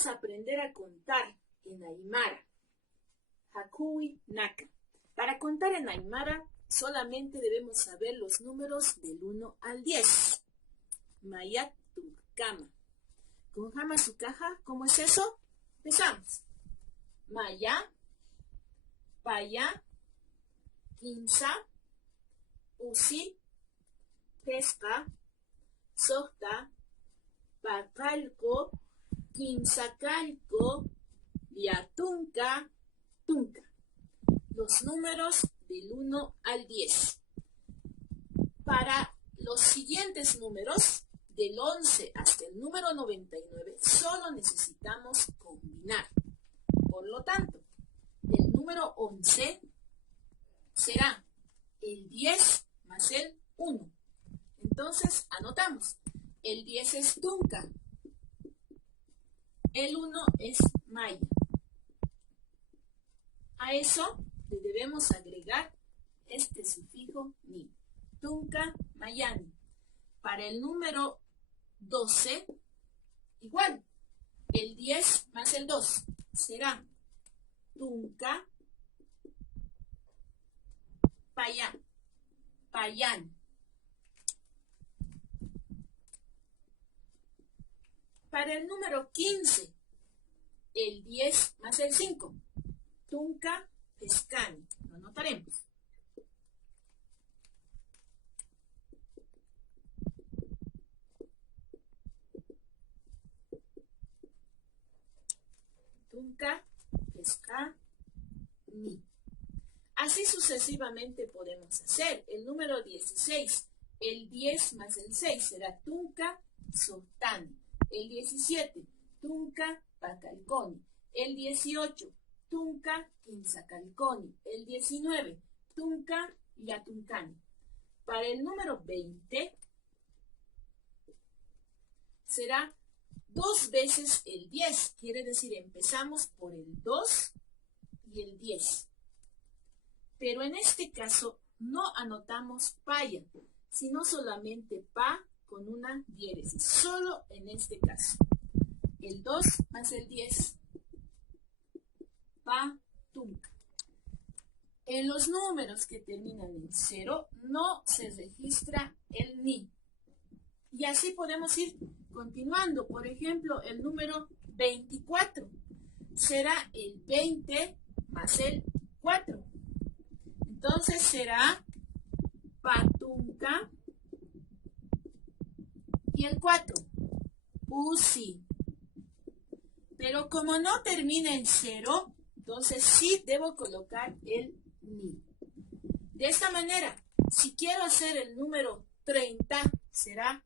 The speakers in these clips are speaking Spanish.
vamos a aprender a contar en Aymara. Hakuwi Naka. Para contar en Aymara, solamente debemos saber los números del 1 al 10. Mayat Tukama. Con Hama su caja, ¿cómo es eso? Empezamos. Maya, Paya, Quinza, Usi, Pesca, Sota, Pacalco, Quinzacalco, Liatunca, Tunca. Los números del 1 al 10. Para los siguientes números, del 11 hasta el número 99, solo necesitamos combinar. Por lo tanto, el número 11 será el 10 más el 1. Entonces, anotamos. El 10 es Tunca. El 1 es Maya. A eso le debemos agregar este sufijo ni. Tunca, Mayani. Para el número 12, igual. El 10 más el 2 será Tunca, Payán. Payán. Para el número 15, el 10 más el 5, Tunca, Pescani. Lo anotaremos. Tunca, Pescani. Así sucesivamente podemos hacer. El número 16, el 10 más el 6 será Tunca, Sotani. El 17, Tunca, Pacalconi. El 18, Tunca, Quinzacalconi. El 19, Tunca, Yatuncani. Para el número 20, será 2 veces el 10. Quiere decir, empezamos por el 2 y el 10. Pero en este caso, no anotamos paya, sino solamente pa con una diéresis. Solo en este caso. El 2 más el 10. Pa, tunca. En los números que terminan en 0 no se registra el ni. Y así podemos ir continuando. Por ejemplo, el número 24 será el 20 más el 4. Entonces será patunca y el 4. Usi. Pero como no termina en 0, entonces sí debo colocar el ni. De esta manera, si quiero hacer el número 30, será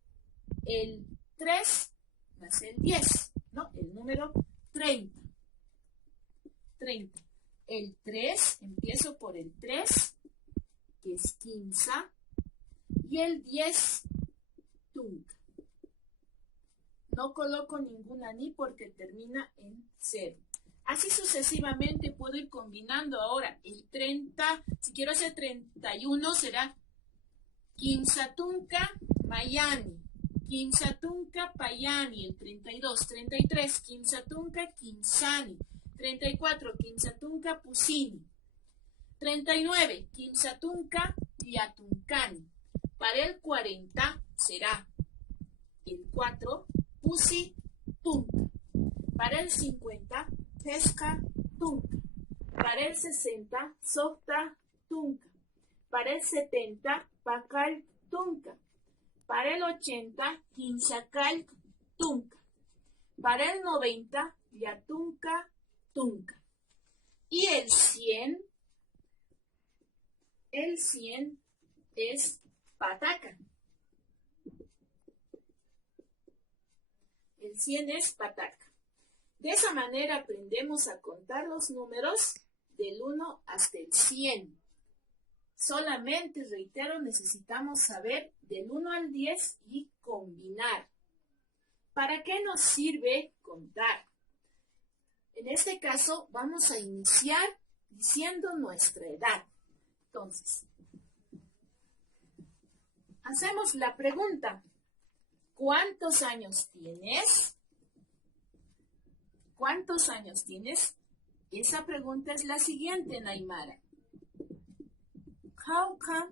el 3 más el 10, ¿no? El número 30. 30. El 3, empiezo por el 3, que es quinza, y el 10, tunca. No coloco ninguna ni porque termina en 0. Así sucesivamente puedo ir combinando ahora. El 30, si quiero hacer 31, será quinzatunca, mayani. Quinzatunca, payani. El 32, 33, quinzatunca, quinzani. 34, quinzatunca, pusini. 39, quinzatunca, yatuncani. Para el 40 será el 4, pusi, tunca. Para el 50, pesca, tunca. Para el 60, softa, tunca. Para el 70, pacal, tunca. Para el 80, quinzacal, tunca. Para el 90, yatunca, tunca. Y el 100 es pataca. El 100 es pataca. De esa manera aprendemos a contar los números del 1 hasta el 100. Solamente, reitero, necesitamos saber del 1 al 10 y combinar. ¿Para qué nos sirve contar? En este caso, vamos a iniciar diciendo nuestra edad. Entonces, hacemos la pregunta. ¿Cuántos años tienes? ¿Cuántos años tienes? Esa pregunta es la siguiente, Naimara. Jauka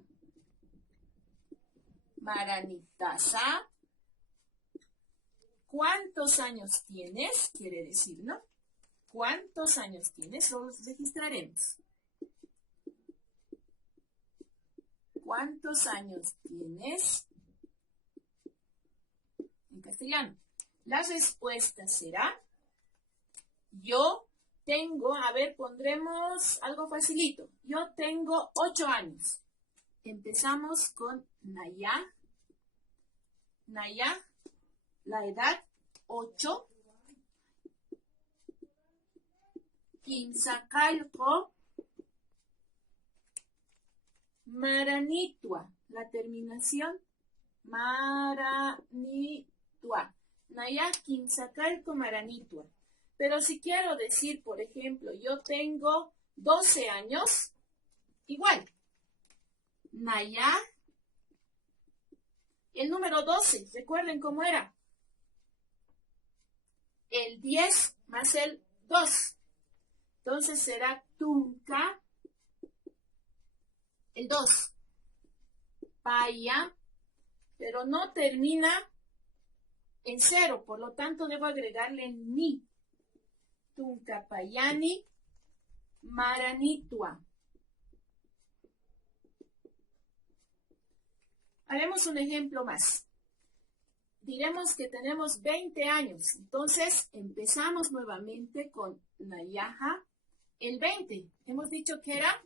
Maranitasa. ¿Cuántos años tienes? Quiere decir, ¿no? ¿Cuántos años tienes? Los registraremos. ¿Cuántos años tienes? En castellano. La respuesta será, yo tengo, a ver, pondremos algo facilito. Yo tengo 8 años. Empezamos con Naya. Naya, la edad 8. Quinzacalco. Maranitua, la terminación Maranitua. Naya Quinzacalco Maranitua. Pero si quiero decir, por ejemplo, yo tengo 12 años, igual. Naya, el número 12, recuerden cómo era. El 10 más el 2. Entonces será Tunca, el 2. Paya, pero no termina en 0, por lo tanto debo agregarle ni. Tunca Payani Maranitua. Haremos un ejemplo más. Diremos que tenemos 20 años. Entonces, empezamos nuevamente con Nayaha. El 20. Hemos dicho que era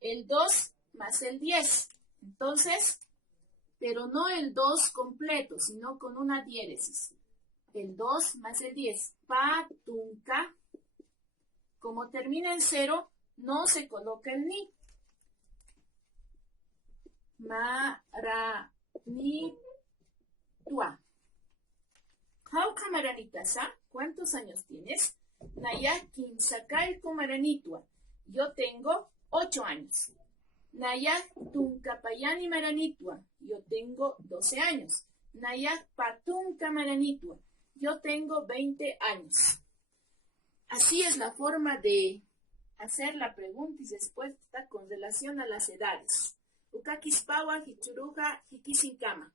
el 2 más el 10. Entonces, pero no el 2 completo, sino con una diéresis. El 2 más el 10. Patunca. Como termina en 0, no se coloca el ni. Maranitua. Jauka Maranitasa. ¿Cuántos años tienes? Naya Quinzacalco Maranitua. Yo tengo 8 años. Naya Tuncapayani Maranitua. Yo tengo 12 años. Naya Patunca Maranitua. Yo tengo 20 años. Así es la forma de hacer la pregunta y respuesta con relación a las edades. Ukakispawa, Hichuruja, Hikisinkama.